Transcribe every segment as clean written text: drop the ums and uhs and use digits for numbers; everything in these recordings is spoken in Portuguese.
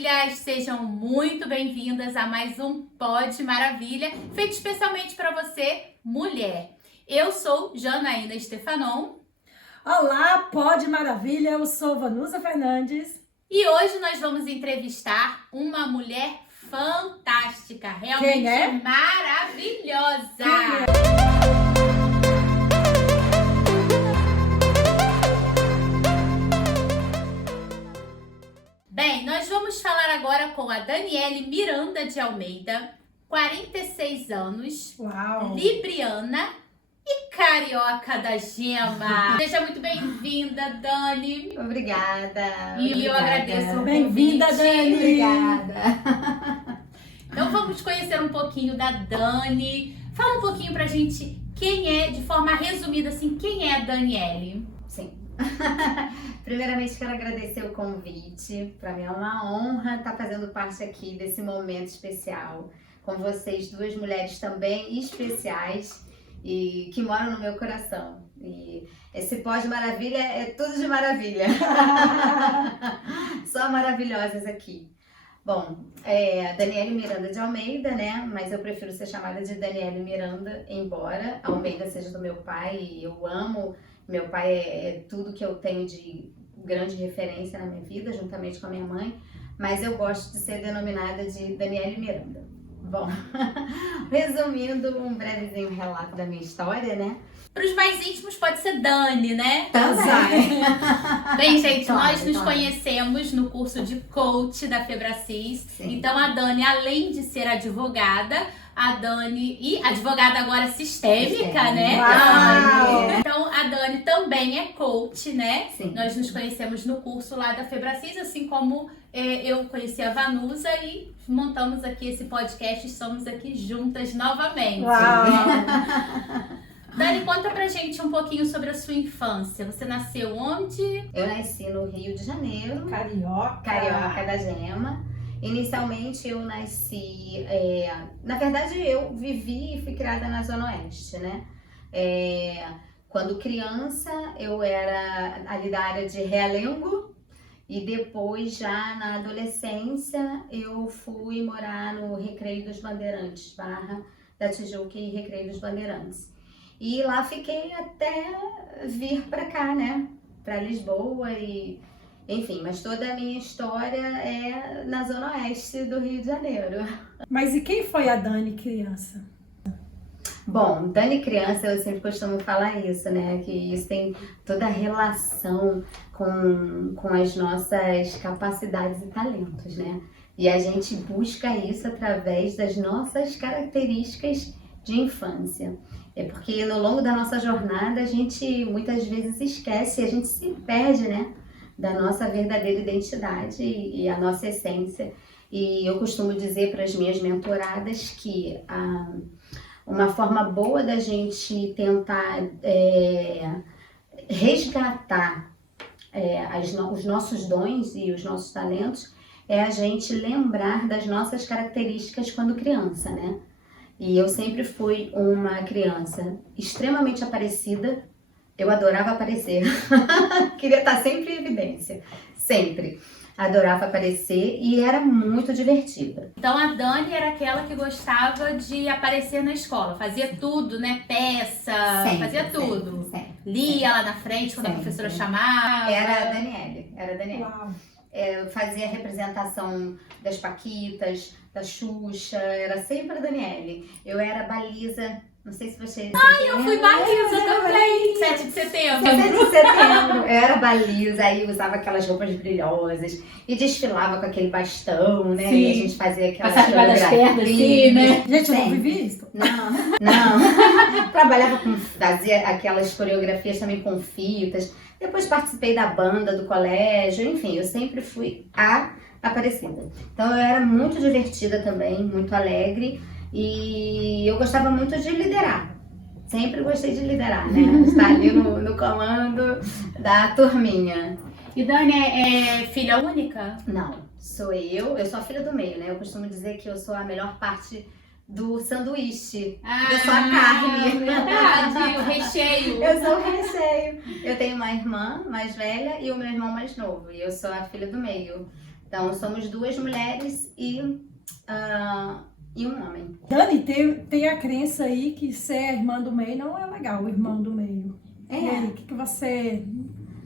maravilhas! Sejam muito bem-vindas a mais um Pod Maravilha, feito especialmente para você, mulher. Eu sou Janaína Stefanon. Olá, Pod Maravilha, eu sou Vanusa Fernandes. E hoje nós vamos entrevistar uma mulher fantástica, realmente Quem é? maravilhosa! Quem é? Bem, nós vamos falar agora com a Daniele Miranda de Almeida, 46 anos, Uau! libriana e carioca da gema. Seja muito bem-vinda, Dani. Obrigada. E eu agradeço o Bem-vinda, convite. Dani. Obrigada. Então vamos conhecer um pouquinho da Dani. Fala um pouquinho pra gente quem é, de forma resumida, assim, quem é a Daniele? Sim. Primeiramente, quero agradecer o convite. Para mim é uma honra estar fazendo parte aqui desse momento especial com vocês, duas mulheres também especiais e que moram no meu coração. E esse Pod Maravilha é tudo de maravilha. Só maravilhosas aqui. Bom, Daniele Miranda de Almeida, né? Mas eu prefiro ser chamada de Daniele Miranda, embora Almeida seja do meu pai e eu amo. Meu pai é tudo que eu tenho de grande referência na minha vida, juntamente com a minha mãe, mas eu gosto de ser denominada de Daniele Miranda. Bom, resumindo um brevezinho relato da minha história, né? Para os mais íntimos pode ser Dani, né? Também. Bem, gente, Claro, nós nos claro. conhecemos no curso de coach da Febracis. Sim. Então a Dani, além de ser advogada, a Dani e advogada agora sistêmica, né? Uau! Então a Dani também é coach, né? Sim. Nós nos conhecemos no curso lá da Febracis, assim como eu conheci a Vanusa e montamos aqui esse podcast, estamos aqui juntas novamente. Uau! Dani, conta pra gente um pouquinho sobre a sua infância. Você nasceu onde? Eu nasci no Rio de Janeiro, Carioca. carioca da gema. Inicialmente eu nasci, na verdade eu vivi e fui criada na Zona Oeste, né? Quando criança eu era ali da área de Realengo e depois já na adolescência eu fui morar no Recreio dos Bandeirantes, Barra da Tijuca e Recreio dos Bandeirantes. E lá fiquei até vir pra cá, né? Pra Lisboa e... Enfim, mas toda a minha história é na Zona Oeste do Rio de Janeiro. Mas e quem foi a Dani criança? Bom, Dani criança, eu sempre costumo falar isso, né? Que isso tem toda a relação com as nossas capacidades e talentos, né? E a gente busca isso através das nossas características de infância. É porque no longo da nossa jornada a gente muitas vezes esquece, a gente se perde, né? Da nossa verdadeira identidade e a nossa essência. E eu costumo dizer para as minhas mentoradas que uma forma boa da gente tentar resgatar os nossos dons e os nossos talentos é a gente lembrar das nossas características quando criança, né? E eu sempre fui uma criança extremamente aparecida. Eu adorava aparecer. Queria estar sempre em evidência. Sempre. Adorava aparecer e era muito divertida. Então a Dani era aquela que gostava de aparecer na escola, fazia tudo, né? Peça, fazia tudo. Sempre. Lia lá na frente quando a Sempre. professora chamava. Era a Daniele. Uau! Eu fazia a representação das Paquitas, da Xuxa, era sempre a Daniele. Eu era baliza, não sei se vocês... Eu fui baliza também, 7 de setembro. 7 de setembro, eu era baliza, aí usava aquelas roupas brilhosas e desfilava com aquele bastão, né? Sim. E a gente fazia aquelas Passava debaixo das pernas, assim, né? Gente, eu não Sempre. vivi isso. Não. Trabalhava fazia aquelas coreografias também com fitas. Depois participei da banda do colégio, enfim, eu sempre fui a Aparecida. Então eu era muito divertida também, muito alegre e eu gostava muito de liderar. Sempre gostei de liderar, né? Estar ali no comando da turminha. E Dani é filha única? Não, sou eu sou a filha do meio, né? Eu costumo dizer que eu sou a melhor parte do sanduíche. Eu sou a carne. Verdade, o recheio. Eu sou o recheio. Eu tenho uma irmã mais velha e o meu irmão mais novo. E eu sou a filha do meio. Então, somos 2 mulheres e um homem. Dani, tem a crença aí que ser a irmã do meio não é legal, o irmão do meio. E aí, o que você...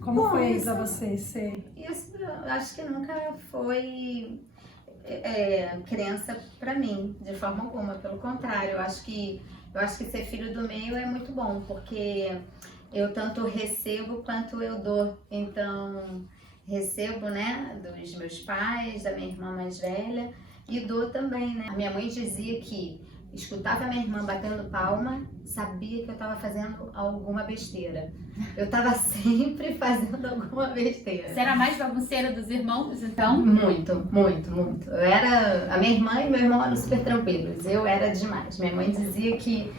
Como Bom, foi isso- pra você ser... Isso eu acho que nunca foi crença pra mim, de forma alguma. Pelo contrário, eu acho que ser filho do meio é muito bom, porque eu tanto recebo quanto eu dou. Então, recebo, né, dos meus pais, da minha irmã mais velha, e dou também, né. A minha mãe dizia que escutava a minha irmã batendo palma, sabia que eu estava fazendo alguma besteira. Eu estava sempre fazendo alguma besteira. Você era mais bagunceira dos irmãos, então? Muito, muito, muito. A minha irmã e meu irmão eram super tranquilos, eu era demais. Minha mãe dizia que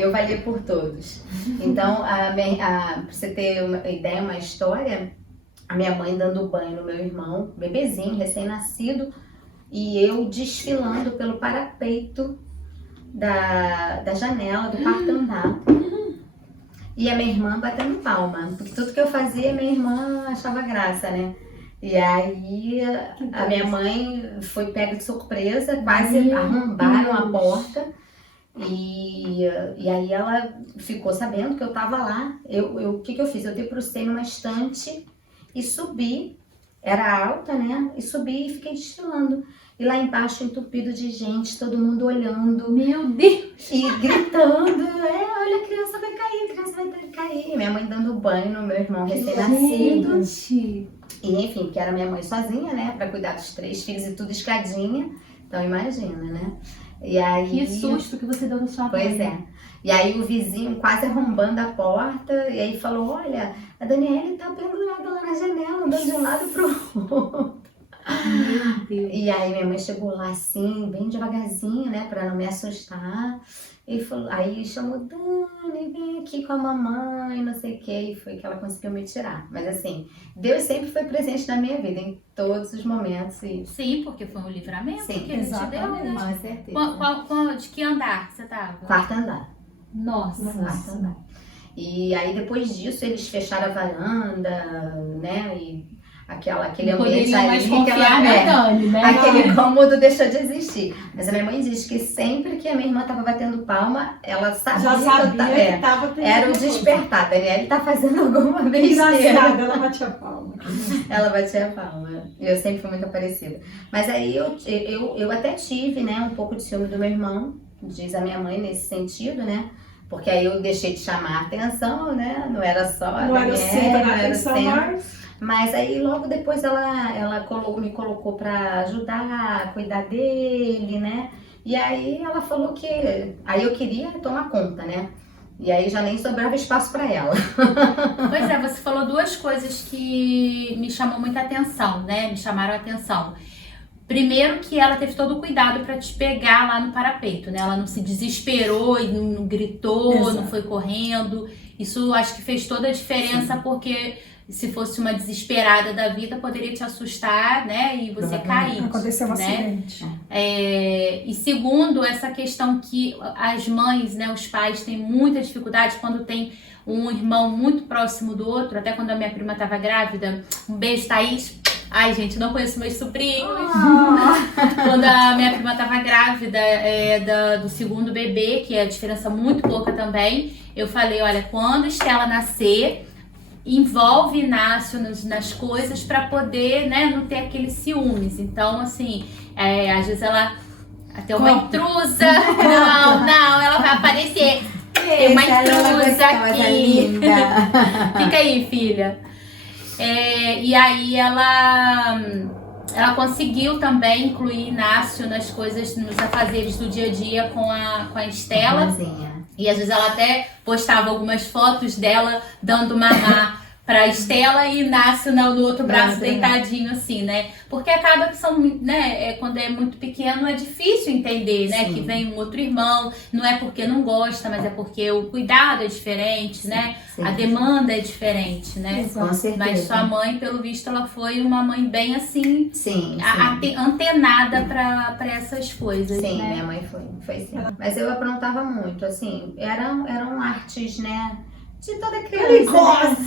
eu valia por todos. Então, pra você ter uma ideia, uma história, a minha mãe dando banho no meu irmão, bebezinho, recém-nascido, e eu desfilando pelo parapeito da janela do quarto andar. E a minha irmã batendo palma, porque tudo que eu fazia, minha irmã achava graça, né? E aí a minha mãe foi pega de surpresa, quase arrombaram a porta. E aí ela ficou sabendo que eu tava lá. O que eu fiz? Eu debrucei numa estante e subi, era alta, né? E subi e fiquei desfilando. E lá embaixo entupido de gente, todo mundo olhando. Meu Deus! E gritando, olha, a criança vai cair, a criança vai cair. Minha mãe dando banho no meu irmão recém-nascido. Gente! E enfim, que era minha mãe sozinha, né? Pra cuidar dos 3 filhos e tudo escadinha. Então imagina, né? E aí... Que susto que você deu no sua mãe. Pois é. E aí o vizinho quase arrombando a porta, e aí falou, olha, a Daniele tá pendurada lá na janela, andando de um lado pro outro. Meu Deus. E aí minha mãe chegou lá assim, bem devagarzinho, né, pra não me assustar. E falou, aí chamou, Dani, vem aqui com a mamãe, não sei o que. E foi que ela conseguiu me tirar. Mas assim, Deus sempre foi presente na minha vida, em todos os momentos. E... Sim, porque foi um livramento Sim, que ele te deu, exatamente. né? com certeza. De que andar você tava? 4º andar. Nossa. 4º andar. E aí depois disso eles fecharam a varanda, né, e aquele Não ambiente poderiam mais ali, confiar na Dani, né? aquele cômodo deixou de existir. Mas a minha mãe diz que sempre que a minha irmã tava batendo palma, ela sabia, Já que sabia que tava tendo era o alguma coisa. despertar. Daniele tá fazendo alguma Que besteira. engraçado, ela batia palma. Ela batia a palma. Eu sempre fui muito parecida. Mas aí eu até tive, né, um pouco de ciúme do meu irmão, diz a minha mãe nesse sentido, né? Porque aí eu deixei de chamar a atenção, né? Não era só a Não era o Daniele, centro não da era o atenção, centro. mas... Mas aí logo depois ela me colocou pra ajudar, cuidar dele, né? E aí ela falou que... Aí eu queria tomar conta, né? E aí já nem sobrava espaço pra ela. Pois é, você falou 2 coisas que me chamou muita atenção, né? Me chamaram a atenção. Primeiro que ela teve todo o cuidado pra te pegar lá no parapeito, né? Ela não se desesperou e não gritou, Exato. não foi correndo. Isso acho que fez toda a diferença, porque se fosse uma desesperada da vida, poderia te assustar, né? E você cair. Aconteceu um né? acidente. E segundo, essa questão que as mães, né, os pais têm muita dificuldade quando tem um irmão muito próximo do outro, até quando a minha prima estava grávida. Um beijo, Thaís. Ai, gente, não conheço meus sobrinhos. Quando a minha prima estava grávida do 2º bebê, que é a diferença muito pouca também, eu falei, olha, quando Estela nascer, envolve Inácio nas coisas para poder, né, não ter aqueles ciúmes. Então, assim, às vezes ela até uma intrusa. Não, ela vai aparecer. Tem uma intrusa aqui. Fica aí, filha. E aí ela conseguiu também incluir Inácio nas coisas, nos afazeres do dia a dia com a Estela. E às vezes ela até postava algumas fotos dela dando mamar pra Estela e Inácio no outro braço deitadinho assim, né? Porque acaba que são, né, quando é muito pequeno é difícil entender, né? Sim. Que vem um outro irmão, não é porque não gosta, mas é porque o cuidado é diferente, né? Sim. A demanda é diferente, né? Com certeza. Mas sua mãe, pelo visto, ela foi uma mãe bem assim, Sim, antenada pra essas coisas, sim, né? minha mãe foi sim. Mas eu aprontava muito, assim, eram artes, né, de toda criança. Perigosas!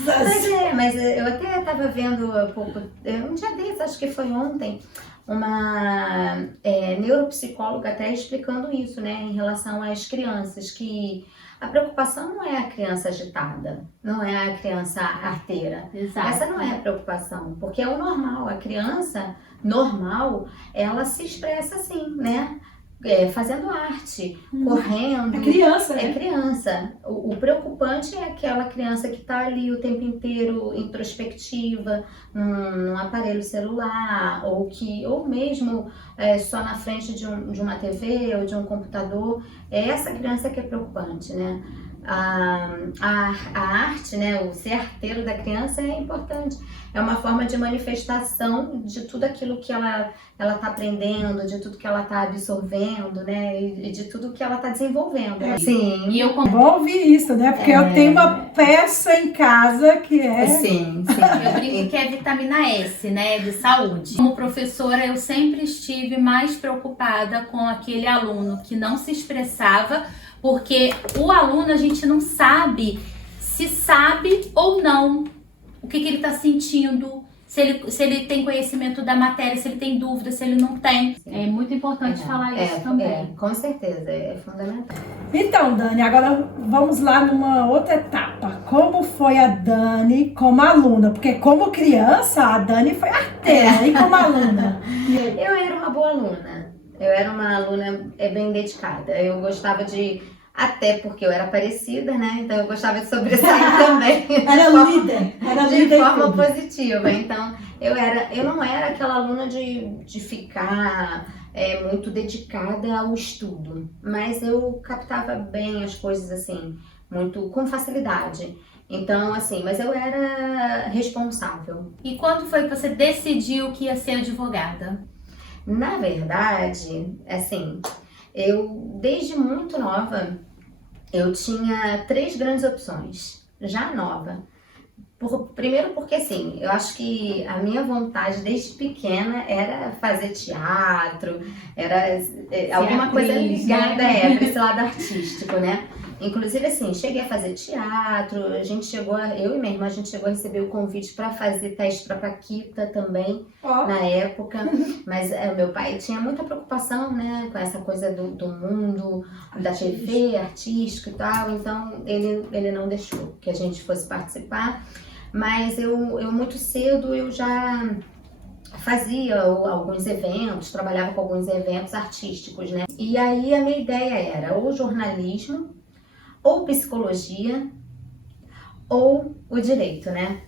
Mas eu até estava vendo há pouco, um dia desses, acho que foi ontem, uma neuropsicóloga até explicando isso, né, em relação às crianças, que a preocupação não é a criança agitada, não é a criança arteira. Exato. Essa não é a preocupação, porque é o normal. A criança normal, ela se expressa assim, né? Fazendo arte, correndo. É criança, É né? criança. O preocupante é aquela criança que está ali o tempo inteiro introspectiva, num aparelho celular, ou mesmo só na frente de uma TV ou de um computador. É essa criança que é preocupante, né? A arte, né, o ser arteiro da criança é importante. É uma forma de manifestação de tudo aquilo que ela está aprendendo, de tudo que ela está absorvendo, né, e de tudo que ela está desenvolvendo. Sim. E eu É bom ouvir isso, né? Porque eu tenho uma peça em casa que é... Sim. Eu brinco que é vitamina S, né, de saúde. Como professora, eu sempre estive mais preocupada com aquele aluno que não se expressava, porque o aluno, a gente não sabe se sabe ou não o que ele está sentindo, se ele tem conhecimento da matéria, se ele tem dúvida, se ele não tem. É muito importante falar isso também. Com certeza, é fundamental. Então, Dani, agora vamos lá numa outra etapa. Como foi a Dani como aluna? Porque como criança, a Dani foi arteira. E como aluna? Eu era uma boa aluna. Eu era uma aluna bem dedicada. Eu gostava até porque eu era parecida, né? Então eu gostava de sobressair também. Era líder. Era De líder. forma positiva. Então eu não era aquela aluna de ficar muito dedicada ao estudo. Mas eu captava bem as coisas assim, muito com facilidade. Então, assim, mas eu era responsável. E quando foi que você decidiu que ia ser advogada? Na verdade, assim, eu desde muito nova, eu tinha 3 grandes opções, já nova. Primeiro porque, assim, eu acho que a minha vontade desde pequena era fazer teatro, era alguma coisa ligada para esse lado artístico, né? Inclusive, assim, cheguei a fazer teatro, eu e minha irmã, a gente chegou a receber o convite para fazer teste para Paquita também, na época, mas meu pai tinha muita preocupação, né, com essa coisa do mundo, da TV, artístico e tal, então ele não deixou que a gente fosse participar, mas eu muito cedo eu já fazia alguns eventos, trabalhava com alguns eventos artísticos, né, e aí a minha ideia era ou jornalismo, ou psicologia, ou o direito, né?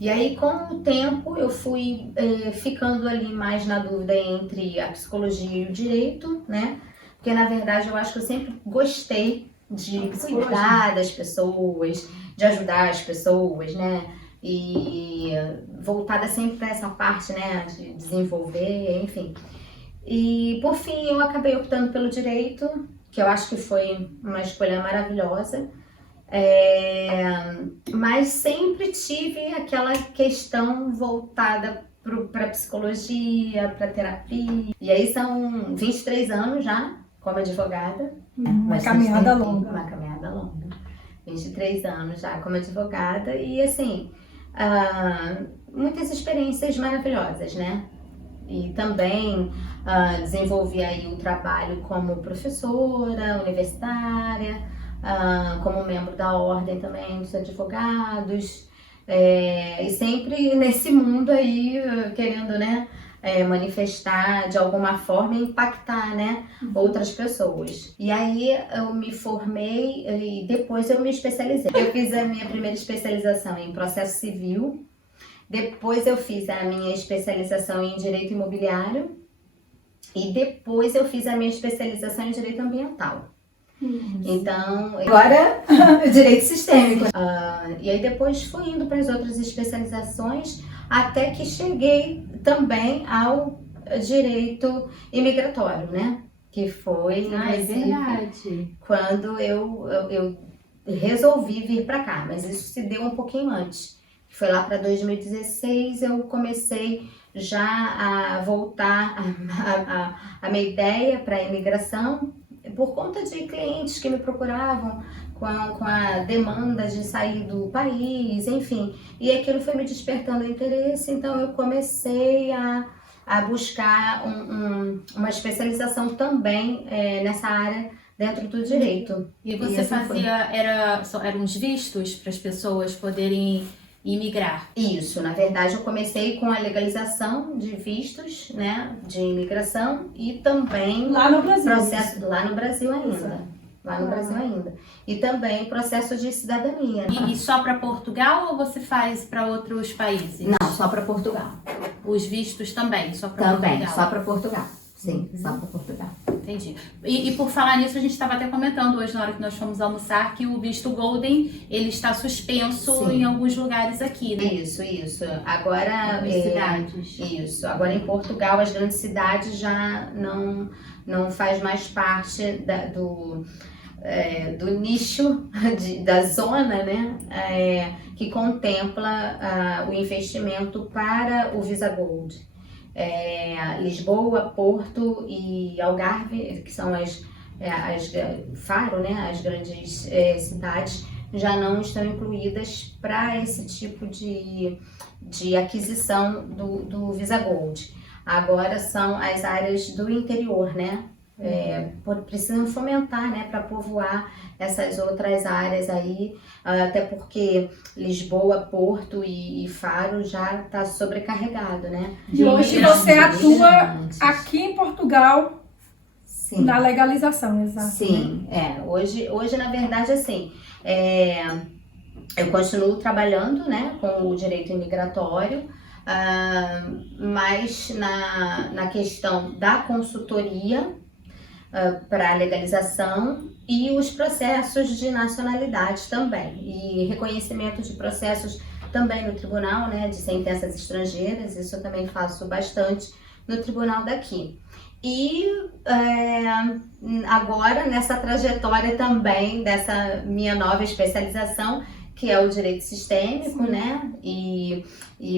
E aí, com o tempo, eu fui ficando ali mais na dúvida entre a psicologia e o direito, né? Porque, na verdade, eu acho que eu sempre gostei de cuidar das pessoas, de ajudar as pessoas, né? E voltada sempre para essa parte, né? De desenvolver, enfim. E, por fim, eu acabei optando pelo direito, que eu acho que foi uma escolha maravilhosa, mas sempre tive aquela questão voltada para psicologia, para terapia, e aí são 23 anos já como advogada. Uma caminhada longa. Uma caminhada longa, 23 anos já como advogada, e assim, muitas experiências maravilhosas, né? E também desenvolvi aí o trabalho como professora universitária, como membro da ordem também dos advogados, e sempre nesse mundo aí, querendo, né, manifestar de alguma forma e impactar, né, outras pessoas. E aí eu me formei e depois eu me especializei. Eu fiz a minha primeira especialização em processo civil. Depois eu fiz a minha especialização em Direito Imobiliário e depois eu fiz a minha especialização em Direito Ambiental. Então, agora, Direito Sistêmico. E aí depois fui indo para as outras especializações até que cheguei também ao Direito Imigratório, né? Que foi, verdade, quando eu resolvi vir para cá, mas isso se deu um pouquinho antes. Foi lá para 2016, eu comecei já a voltar a minha ideia para a imigração, por conta de clientes que me procuravam com a demanda de sair do país, enfim. E aquilo foi me despertando interesse, então eu comecei a buscar uma especialização também nessa área dentro do direito. E você eram os vistos para as pessoas poderem imigrar? Isso, na verdade eu comecei com a legalização de vistos, né, de imigração e também Lá no Brasil. lá no Brasil ainda. Lá no Brasil ainda. E também o processo de cidadania. E só para Portugal ou você faz para outros países? Não, só para Portugal. Os vistos também, só para Também, Portugal? só para Portugal. Sim, só para Portugal. Entendi. E por falar nisso, a gente estava até comentando hoje, na hora que nós fomos almoçar, que o visto Golden, ele está suspenso Sim. em alguns lugares aqui, né? Isso. Agora, Nas cidades. Isso. Agora em Portugal, as grandes cidades já não faz mais parte do nicho, da zona, né? Que contempla o investimento para o Visa Gold. Lisboa, Porto e Algarve, que são Faro, né? As grandes cidades, já não estão incluídas para esse tipo de aquisição do Visa Gold. Agora são as áreas do interior, né? Precisam fomentar, né, para povoar essas outras áreas aí, até porque Lisboa, Porto e Faro já está sobrecarregado, né? E hoje você atua aqui em Portugal. Sim. Na legalização, exato. Sim, hoje na verdade assim, eu continuo trabalhando, né, com o direito imigratório, mas na questão da consultoria para legalização e os processos de nacionalidade também, e reconhecimento de processos também no tribunal, né, de sentenças estrangeiras, isso eu também faço bastante no tribunal daqui. E agora, nessa trajetória também dessa minha nova especialização, que é o direito sistêmico, né? E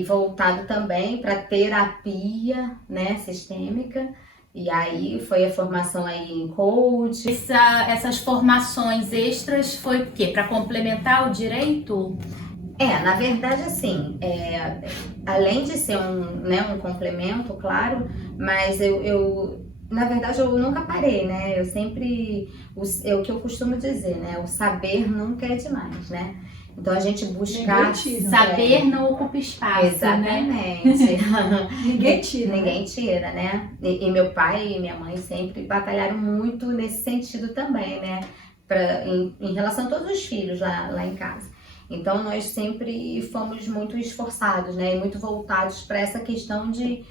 voltado também para terapia, né, sistêmica. E aí foi a formação aí em coach. Essas formações extras foi o quê? Para complementar o direito? Na verdade, assim, além de ser um complemento, claro, mas na verdade, eu nunca parei, né? Eu sempre, é o que eu costumo dizer, né? O saber nunca é demais, né? Então, a gente buscar... Saber não ocupa espaço, exatamente. Né? Ninguém tira, né? E meu pai e minha mãe sempre batalharam muito nesse sentido também, né? Em relação a todos os filhos lá em casa. Então, nós sempre fomos muito esforçados, né? E muito voltados para essa questão de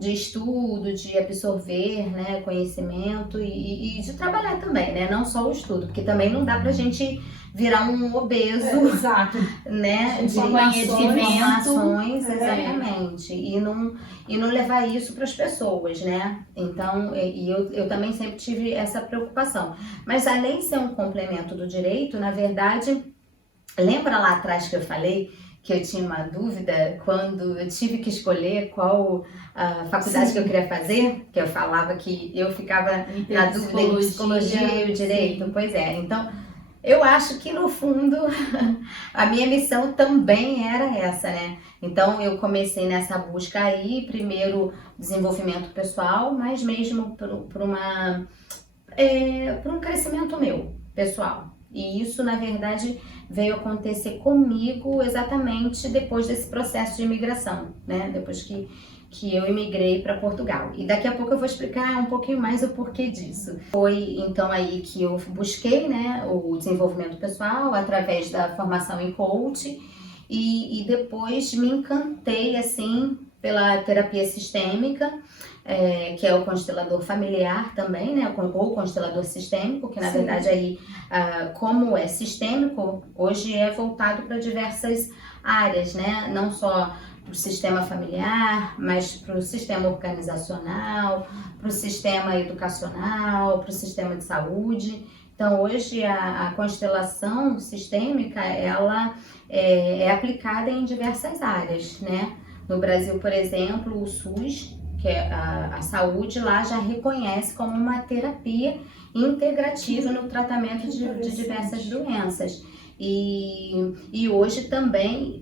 estudo, de absorver, né, conhecimento e de trabalhar também, né? Não só o estudo, porque também não dá pra gente virar um obeso, exato, né? De informações, exatamente. E não levar isso para as pessoas, né? Então, eu também sempre tive essa preocupação. Mas além de ser um complemento do direito, na verdade, lembra lá atrás que eu falei que eu tinha uma dúvida quando eu tive que escolher qual faculdade que eu queria fazer, que eu falava que eu ficava na dúvida em psicologia e o direito. Sim. Pois é, então eu acho que no fundo a minha missão também era essa, né? Então eu comecei nessa busca aí, primeiro desenvolvimento pessoal, mas mesmo por um crescimento meu, pessoal. E isso, na verdade, veio acontecer comigo exatamente depois desse processo de imigração, né? Depois que eu imigrei para Portugal. E daqui a pouco eu vou explicar um pouquinho mais o porquê disso. Foi então aí que eu busquei, né, o desenvolvimento pessoal através da formação em coach e depois me encantei, assim, pela terapia sistêmica, que é o constelador familiar também, né? Ou constelador sistêmico, que na Sim. verdade aí, como é sistêmico, hoje é voltado para diversas áreas, né? Não só para o sistema familiar, mas para o sistema organizacional, para o sistema educacional, para o sistema de saúde. Então hoje a constelação sistêmica, ela é aplicada em diversas áreas, né? No Brasil, por exemplo, o SUS que a saúde lá já reconhece como uma terapia integrativa no tratamento de diversas doenças. E hoje também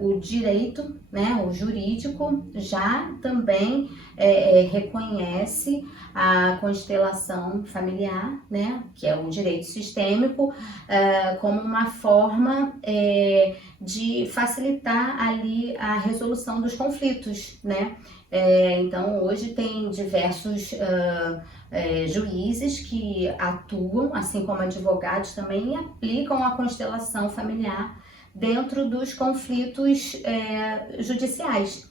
o direito, né, o jurídico já também reconhece a constelação familiar, né, que é o direito sistêmico, como uma forma de facilitar ali a resolução dos conflitos, né? Então hoje tem diversos juízes que atuam, assim como advogados também, e aplicam a constelação familiar dentro dos conflitos judiciais.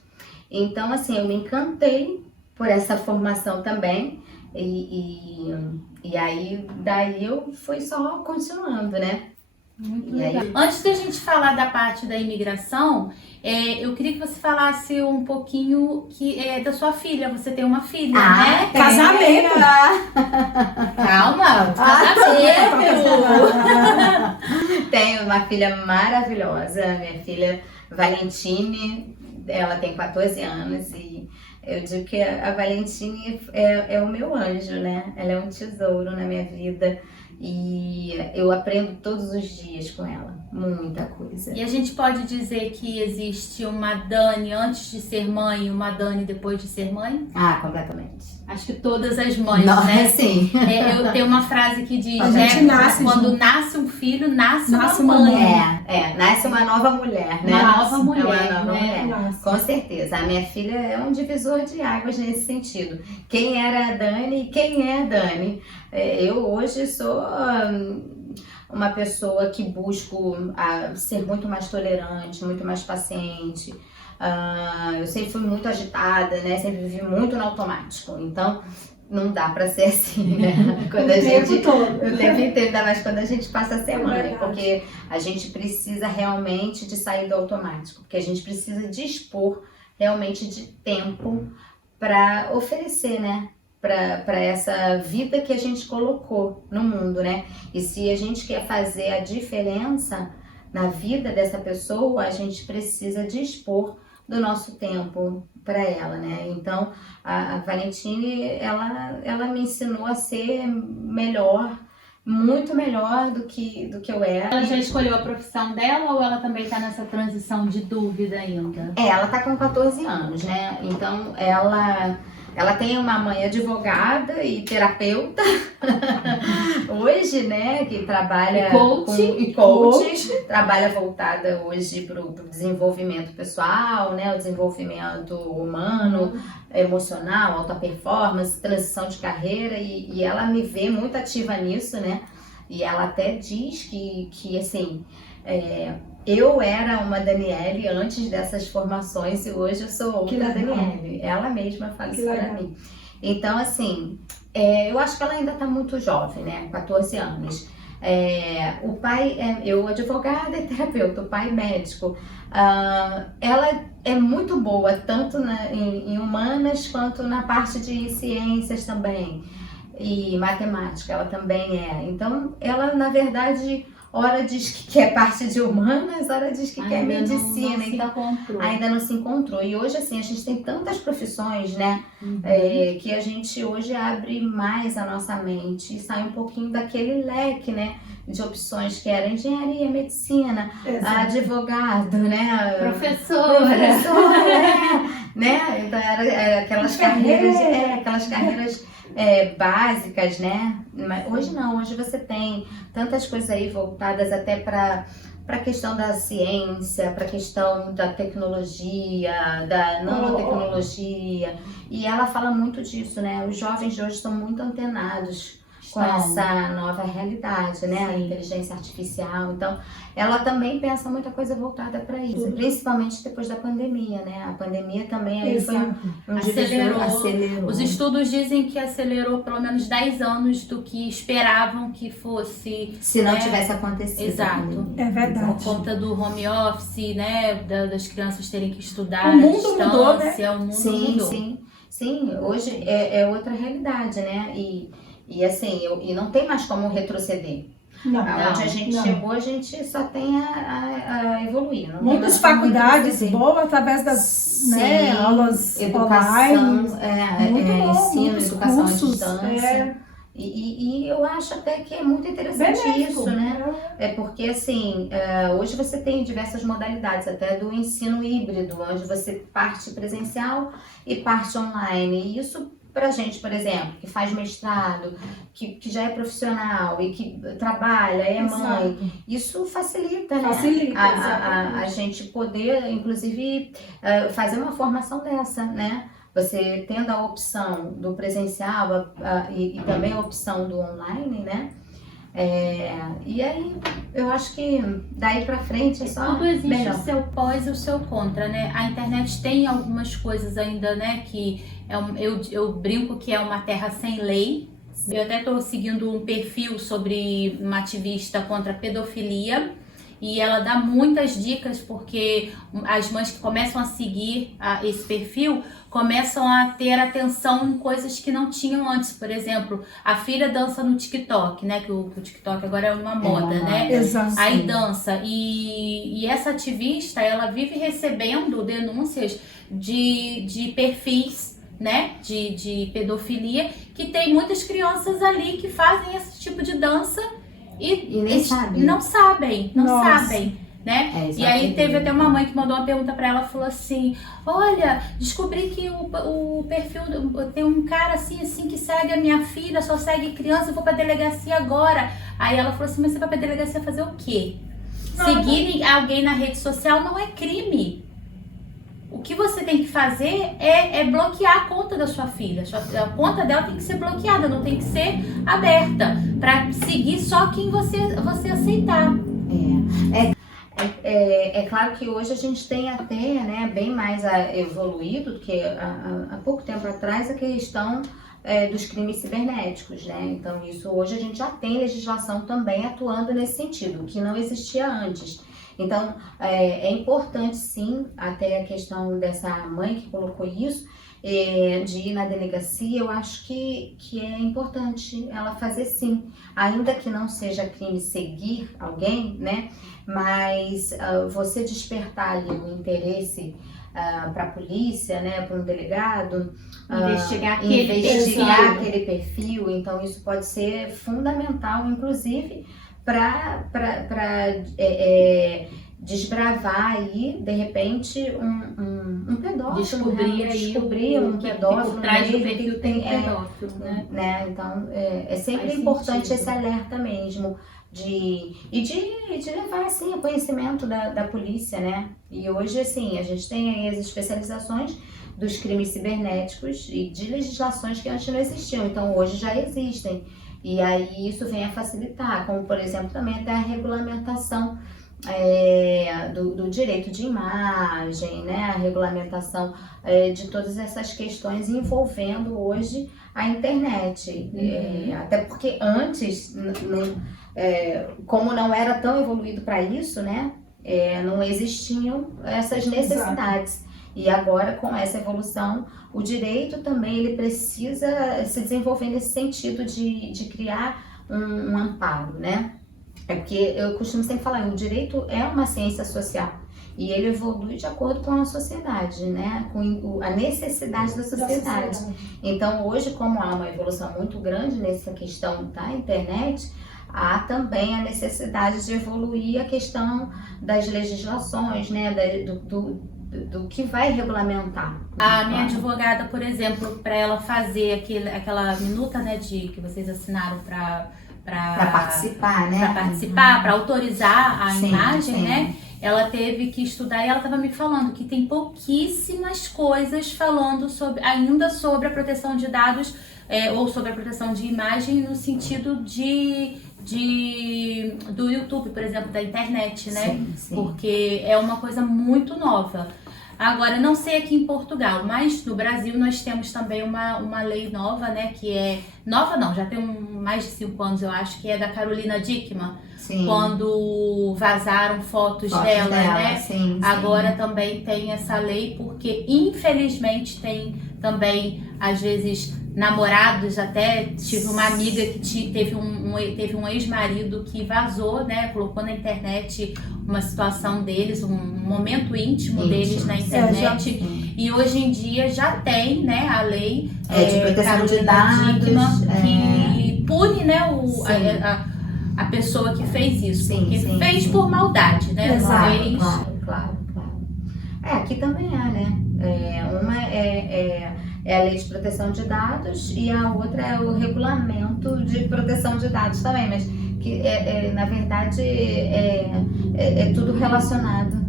Então, assim, eu me encantei por essa formação também, e aí daí eu fui só continuando, né? Muito E aí- legal. Antes da gente falar da parte da imigração, eu queria que você falasse um pouquinho da sua filha. Você tem uma filha, né? Casamento. Calma, casamento! Tenho uma filha maravilhosa, minha filha Valentine, ela tem 14 anos e eu digo que a Valentine é o meu anjo, né? Ela é um tesouro na minha vida e eu aprendo todos os dias com ela, muita coisa. E a gente pode dizer que existe uma Dani antes de ser mãe e uma Dani depois de ser mãe? Ah, completamente. Acho que todas as mães, Não, né? sim. Eu tenho uma frase que diz, A gente nasce quando junto. nasce um filho, nasce Nasce uma uma mãe. mãe. Nasce uma nova mulher, né? Uma nova mulher, É uma nova né? mulher. Nossa. Com certeza. A minha filha é um divisor de águas nesse sentido. Quem era a Dani e quem é a Dani? Eu hoje sou uma pessoa que busco ser muito mais tolerante, muito mais paciente. Eu sempre fui muito agitada, né? Sempre vivi muito no automático. Então, não dá pra ser assim, né? Quando a O tempo gente... todo. O tempo inteiro, ainda mais quando a gente passa a ser mãe, verdade. porque a gente precisa realmente de sair do automático, porque a gente precisa dispor realmente de tempo para oferecer, né? Para essa vida que a gente colocou no mundo, né? E se a gente quer fazer a diferença na vida dessa pessoa, a gente precisa dispor do nosso tempo para ela, né? Então, a Valentine, ela me ensinou a ser melhor, muito melhor do que eu era. Ela já escolheu a profissão dela ou ela também tá nessa transição de dúvida ainda? Ela tá com 14 anos, né? Então, ela tem uma mãe advogada e terapeuta hoje, né, que trabalha E coach. coach, trabalha voltada hoje para o desenvolvimento pessoal, né, o desenvolvimento humano, emocional, alta performance, transição de carreira e ela me vê muito ativa nisso, né, e ela até diz que assim, eu era uma Daniele antes dessas formações e hoje eu sou outra Daniele. Ela mesma fala isso pra mim. Então, assim, eu acho que ela ainda tá muito jovem, né? 14 anos. O pai, eu advogada e terapeuta, o pai médico. Ela é muito boa, tanto em humanas quanto na parte de ciências também. E matemática, ela também é. Então, ela, na verdade... Ora diz que quer parte de humanas, ora diz que quer medicina, então ainda não se encontrou. E hoje, assim, a gente tem tantas profissões, né, que a gente hoje abre mais a nossa mente e sai um pouquinho daquele leque, né, de opções que era engenharia, medicina, advogado, né, professora, né, então era aquelas carreiras básicas, né? Mas hoje não, hoje você tem tantas coisas aí voltadas até para a questão da ciência, para a questão da tecnologia, da nanotecnologia. E ela fala muito disso, né? Os jovens de hoje estão muito antenados com essa nova realidade, né? A inteligência artificial. Então, ela também pensa muita coisa voltada para isso, principalmente depois da pandemia, né? A pandemia também aí foi um divisor, acelerou. Os estudos dizem que acelerou pelo menos 10 anos do que esperavam que fosse. Se não tivesse acontecido. Exato. É verdade. Por conta do home office, né? Das crianças terem que estudar O mundo à distância, mudou, né? O mundo mudou. Sim, hoje é outra realidade, né? E assim, e não tem mais como retroceder. Não, Onde a gente não. chegou, a gente só tem a evoluir. Não tem Muitas mais muito o que faculdades dizer. boas através das Sim, aulas educação, online. Muito bom, ensino, muitos educação à cursos. distância. E eu acho até que é muito interessante Benéfico. isso, né? É porque, assim, hoje você tem diversas modalidades, até do ensino híbrido, onde você parte presencial e parte online. E isso, pra gente, por exemplo, que faz mestrado, que já é profissional e que trabalha, é mãe, Exato. isso facilita, né? Facilita, A exatamente. gente poder, inclusive, fazer uma formação dessa, né? Você tendo a opção do presencial e também a opção do online, né? E aí, eu acho que daí pra frente é só Tudo existe melhor. o seu pós e o seu contra, né? A internet tem algumas coisas ainda, né? Que eu brinco que é uma terra sem lei. Eu até estou seguindo um perfil sobre uma ativista contra a pedofilia. E ela dá muitas dicas, porque as mães que começam a seguir esse perfil começam a ter atenção em coisas que não tinham antes. Por exemplo, a filha dança no TikTok, né? Que o TikTok agora é uma moda, né? Exato. Aí dança. E essa ativista, ela vive recebendo denúncias de perfis, né? De pedofilia, que tem muitas crianças ali que fazem esse tipo de dança. E nem eles sabem. não sabem, Nossa. né? Isso E é aí terrível. teve até uma mãe que mandou uma pergunta pra ela, falou assim: olha, descobri que o perfil tem um cara assim que segue a minha filha, só segue criança, eu vou pra delegacia agora. Aí ela falou assim: mas você vai pra delegacia fazer o quê? Seguir alguém na rede social não é crime. O que você tem que fazer é bloquear a conta da sua filha. A conta dela tem que ser bloqueada, não tem que ser aberta, para seguir só quem você aceitar. É claro que hoje a gente tem até, né, bem mais evoluído do que há pouco tempo atrás a questão dos crimes cibernéticos, né? Então isso hoje a gente já tem legislação também atuando nesse sentido, que não existia antes. Então é importante sim, até a questão dessa mãe que colocou isso, de ir na delegacia, eu acho que é importante ela fazer sim, ainda que não seja crime seguir alguém, né? Mas você despertar ali o interesse para a polícia, né, para um delegado, Investigar aquele perfil, então isso pode ser fundamental, inclusive, para desbravar aí, de repente um pedófilo, descobrir um pedófilo por trás do mesmo, perfil que tem pedófilo, né? Então é sempre Faz importante sentido. esse alerta mesmo de levar assim o conhecimento da polícia, né? E hoje assim a gente tem aí as especializações dos crimes cibernéticos e de legislações que antes não existiam, então hoje já existem. E aí isso vem a facilitar, como por exemplo também até a regulamentação do direito de imagem, né? A regulamentação de todas essas questões envolvendo hoje a internet. Até porque antes, como não era tão evoluído para isso, né? Não existiam essas necessidades. E agora, com essa evolução, o direito também ele precisa se desenvolver nesse sentido de criar um amparo, né? É porque eu costumo sempre falar, o direito é uma ciência social e ele evolui de acordo com a sociedade, né? Com a necessidade da sociedade. Então, hoje, como há uma evolução muito grande nessa questão da internet, há também a necessidade de evoluir a questão das legislações, né? Do que vai regulamentar. A minha advogada, por exemplo, para ela fazer aquela minuta, né, que vocês assinaram para participar, né? Para participar, para autorizar a Sim, imagem, sim. né? Ela teve que estudar e ela estava me falando que tem pouquíssimas coisas falando ainda sobre a proteção de dados ou sobre a proteção de imagem no sentido do YouTube, por exemplo, da internet, né? Sim, sim. Porque é uma coisa muito nova. Agora, não sei aqui em Portugal, mas no Brasil nós temos também uma lei nova, né? Que é... Nova não, já tem mais de 5 anos, eu acho, que é da Carolina Dickmann, Sim. quando vazaram fotos Fotos dela, dela, né? sim, Agora também tem essa lei, porque infelizmente tem também, às vezes, namorados. Até tive uma amiga que teve um ex-marido que vazou, né? Colocou na internet uma situação deles, um momento íntimo deles na internet. E hoje em dia já tem, né, a lei de proteção de dados, que pune, né, a pessoa que fez isso, porque fez por maldade, né? Exato. Claro. Aqui também né? Uma é a lei de proteção de dados e a outra é o regulamento de proteção de dados também, mas que na verdade é tudo relacionado.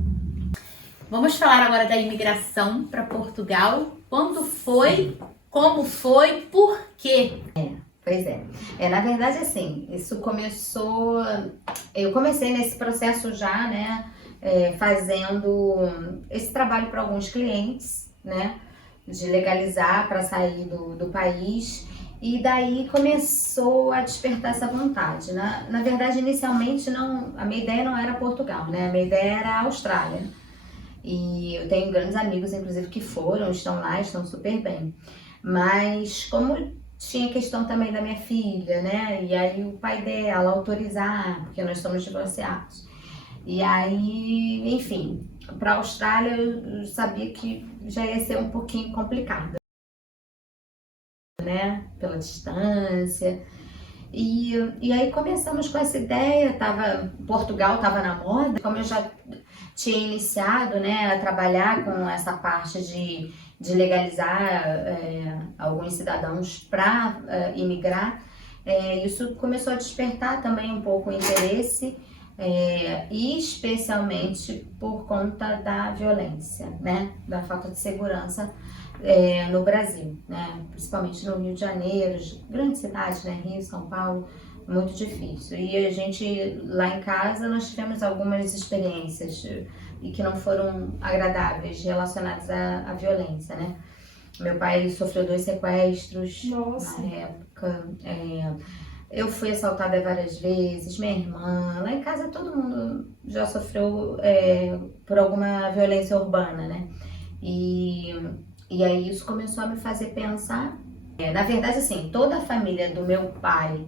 Vamos falar agora da imigração para Portugal. Quando foi? Como foi? Por quê? Pois é. Na verdade, assim, isso começou... Eu comecei nesse processo já, né? Fazendo esse trabalho para alguns clientes, né? De legalizar para sair do país. E daí começou a despertar essa vontade. Na verdade, inicialmente, a minha ideia não era Portugal, né? A minha ideia era a Austrália. E eu tenho grandes amigos, inclusive, que estão lá, estão super bem. Mas como tinha questão também da minha filha, né? E aí o pai dela autorizar, porque nós somos divorciados. E aí, enfim, para a Austrália eu sabia que já ia ser um pouquinho complicado, né? Pela distância. E aí começamos com essa ideia, Portugal estava na moda, como eu já tinha iniciado, né, a trabalhar com essa parte de legalizar alguns cidadãos para imigrar, isso começou a despertar também um pouco o interesse, e especialmente por conta da violência, né, da falta de segurança no Brasil, né, principalmente no Rio de Janeiro, grandes cidades, né, Rio, São Paulo, muito difícil. E a gente, lá em casa, nós tivemos algumas experiências e que não foram agradáveis relacionadas à violência, né? Meu pai sofreu 2 sequestros. Nossa. Na época. Eu fui assaltada várias vezes, minha irmã. Lá em casa todo mundo já sofreu por alguma violência urbana, né? E aí isso começou a me fazer pensar. Na verdade, assim, toda a família do meu pai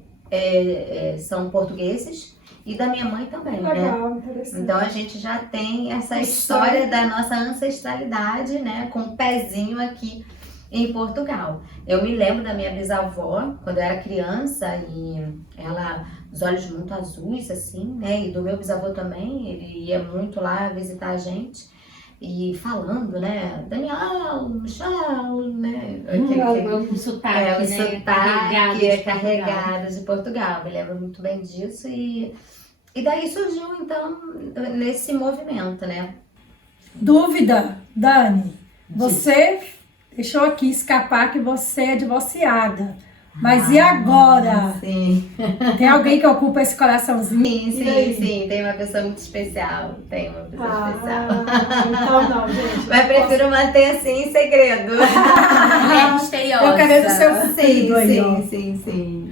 são portugueses e da minha mãe também, Legal, né? interessante. Então a gente já tem essa história da nossa ancestralidade, né? Com um pezinho aqui em Portugal. Eu me lembro da minha bisavó, quando eu era criança, e ela, os olhos muito azuis, assim, né? E do meu bisavô também, ele ia muito lá visitar a gente. E falando, né, Daniel, Michel, né, O sotaque, o sotaque né? carregado de Portugal, me lembro muito bem disso, e daí surgiu, então, nesse movimento, né. Dúvida, Dani, você deixou aqui escapar que você é divorciada, mas e agora? Sim. Tem alguém que ocupa esse coraçãozinho? Sim, tem uma pessoa muito especial, especial. Então não, gente. Mas prefiro manter assim em segredo. É misteriosa. Eu querendo ser o filho aí, ó. Sim.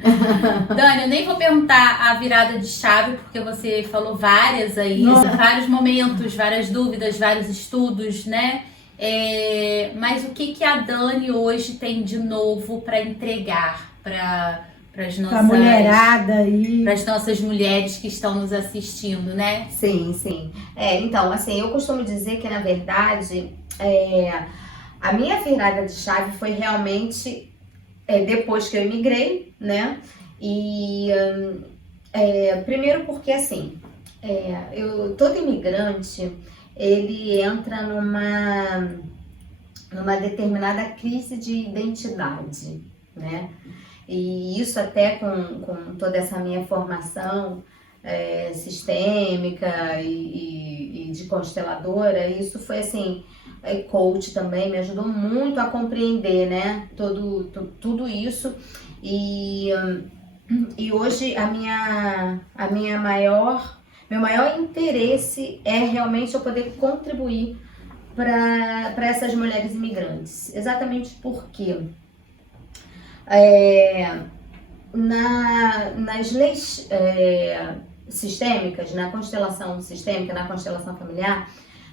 Dani, eu nem vou perguntar a virada de chave, porque você falou várias aí, vários momentos, várias dúvidas, vários estudos, né? Mas o que a Dani hoje tem de novo para entregar para Pra mulherada aí. Para as nossas mulheres que estão nos assistindo, né? Sim. Então, assim, eu costumo dizer que, na verdade, a minha virada de chave foi realmente depois que eu imigrei, né? E primeiro porque, assim, todo imigrante, ele entra numa determinada crise de identidade, né? E isso até com toda essa minha formação sistêmica e de consteladora, isso foi assim, coach também, me ajudou muito a compreender, né, tudo isso. E hoje meu maior interesse é realmente eu poder contribuir para essas mulheres imigrantes. Exatamente porque nas leis sistêmicas, na constelação sistêmica, na constelação familiar,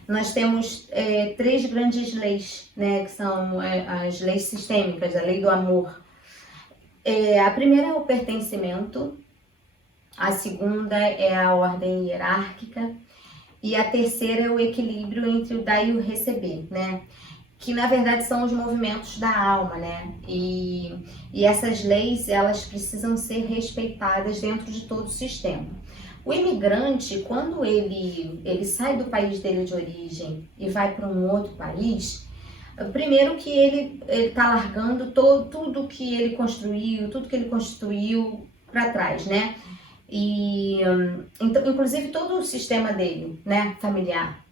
nós temos 3 grandes leis, né, que são as leis sistêmicas, a lei do amor. A primeira é o pertencimento, a segunda é a ordem hierárquica e a terceira é o equilíbrio entre o dar e o receber, né? Que na verdade são os movimentos da alma, né? E essas leis, elas precisam ser respeitadas dentro de todo o sistema. O imigrante, quando ele sai do país dele de origem e vai para um outro país, primeiro que ele está largando tudo que ele construiu, tudo que ele constituiu para trás, né? E então, inclusive todo o sistema dele, né, familiar.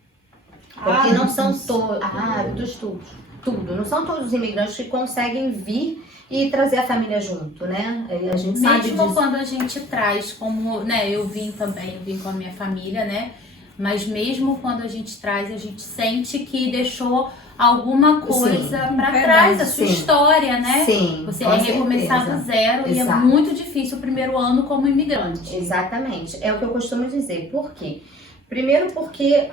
Porque não são todos hábitos, tudo. Não são todos os imigrantes que conseguem vir e trazer a família junto, né? A gente sabe Mesmo disso. quando a gente traz, como, né, eu vim com a minha família, né? Mas mesmo quando a gente traz, a gente sente que deixou alguma coisa para trás, a sua história, né? Sim, Você com recomeçar certeza. do zero e é Exato. muito difícil o primeiro ano como imigrante. Exatamente, é o que eu costumo dizer. Por quê? Primeiro porque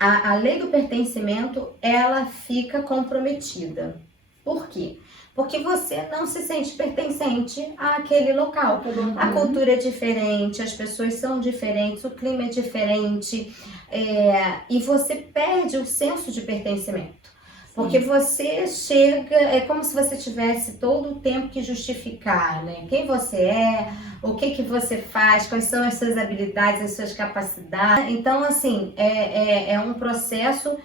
a lei do pertencimento, ela fica comprometida. Por quê? Porque você não se sente pertencente àquele local. A cultura é diferente, as pessoas são diferentes, o clima é diferente, e você perde o senso de pertencimento. Porque você chega, é como se você tivesse todo o tempo que justificar, né? Quem você é, o que você faz, quais são as suas habilidades, as suas capacidades. Então, assim, é um processo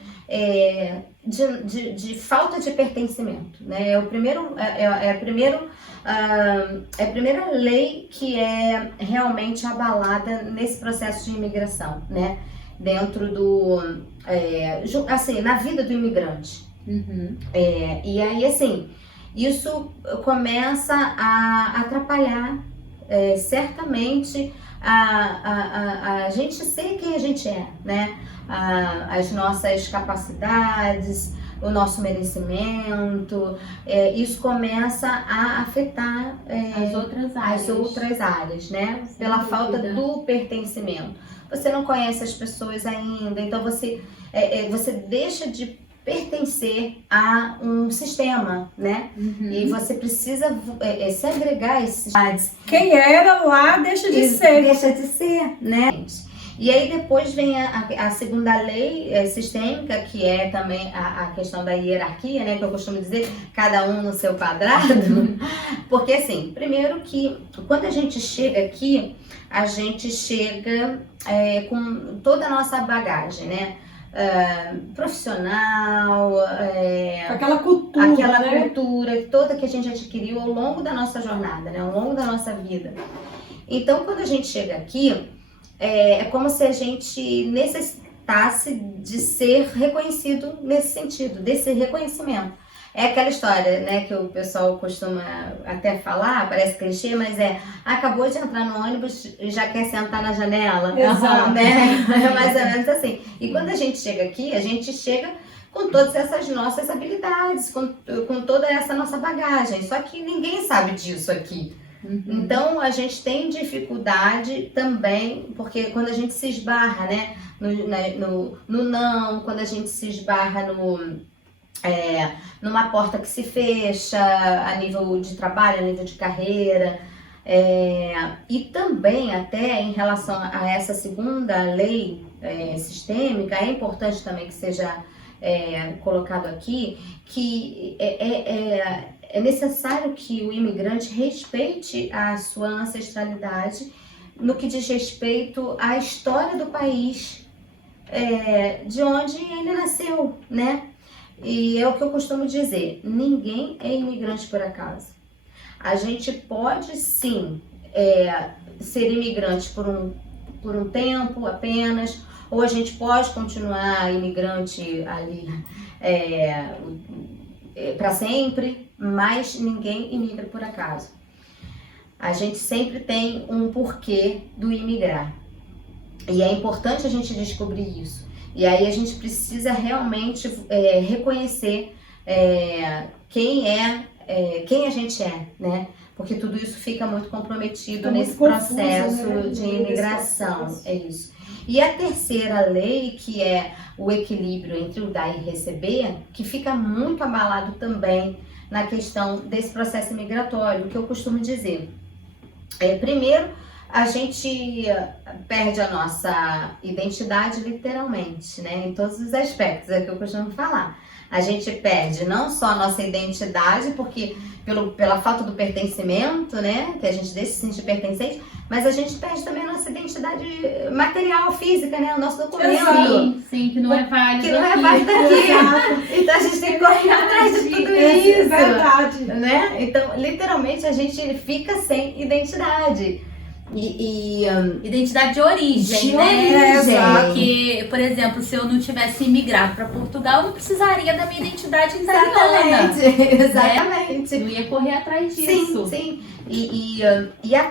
de falta de pertencimento, né? É a primeira lei que é realmente abalada nesse processo de imigração, né? Dentro assim, na vida do imigrante. Uhum. E aí, assim, isso começa a atrapalhar certamente a gente ser quem a gente é, né? As nossas capacidades, o nosso merecimento, isso começa a afetar As outras áreas. né? Sem Pela dúvida. falta do pertencimento. Você não conhece as pessoas ainda, então você deixa de pertencer a um sistema, né? Uhum. E você precisa se agregar a esses. Quem era lá deixa de ser. Deixa de ser, né? E aí depois vem a segunda lei sistêmica, que é também a questão da hierarquia, né? Que eu costumo dizer, cada um no seu quadrado. Porque assim, primeiro que quando a gente chega aqui, a gente chega com toda a nossa bagagem, né? Profissional, Aquela cultura, né? cultura toda que a gente adquiriu ao longo da nossa jornada, né? Ao longo da nossa vida. Então, quando a gente chega aqui, é como se a gente necessitasse de ser reconhecido nesse sentido, desse reconhecimento. É aquela história, né, que o pessoal costuma até falar, parece clichê, mas acabou de entrar no ônibus e já quer sentar na janela. Exato. Né? É mais ou menos assim. E quando a gente chega aqui, a gente chega com todas essas nossas habilidades, com toda essa nossa bagagem. Só que ninguém sabe disso aqui. Uhum. Então a gente tem dificuldade também, porque quando a gente se esbarra, né, no não, quando a gente se esbarra numa porta que se fecha a nível de trabalho, a nível de carreira, e também até em relação a essa segunda lei sistêmica, é importante também que seja colocado aqui, que é necessário que o imigrante respeite a sua ancestralidade no que diz respeito à história do país de onde ele nasceu, né? E é o que eu costumo dizer, ninguém é imigrante por acaso. A gente pode sim ser imigrante por um tempo apenas, ou a gente pode continuar imigrante ali para sempre, mas ninguém imigra por acaso. A gente sempre tem um porquê do imigrar. E é importante a gente descobrir isso. E aí a gente precisa realmente reconhecer quem a gente é, né? porque tudo isso fica muito comprometido Fica nesse muito confuso, processo né, de no meio desse imigração. processo. É isso. E a terceira lei, que é o equilíbrio entre o dar e receber, que fica muito abalado também na questão desse processo migratório, que eu costumo dizer. Primeiro, a gente perde a nossa identidade literalmente, né? Em todos os aspectos, é o que eu costumo falar. A gente perde não só a nossa identidade, porque pela falta do pertencimento, né? Que a gente deixa de se sentir pertencente, mas a gente perde também a nossa identidade material, física, né? O nosso documento. Sim, que não é válido. Que não é aqui. válido aqui. Então a gente tem que correr atrás de tudo isso. É verdade. Né? Então, literalmente, a gente fica sem identidade. Identidade de origem, De né? origem. Porque, por exemplo, se eu não tivesse imigrado para Portugal, eu não precisaria da minha identidade italiana. Exatamente. Não ia correr atrás disso. Sim. E a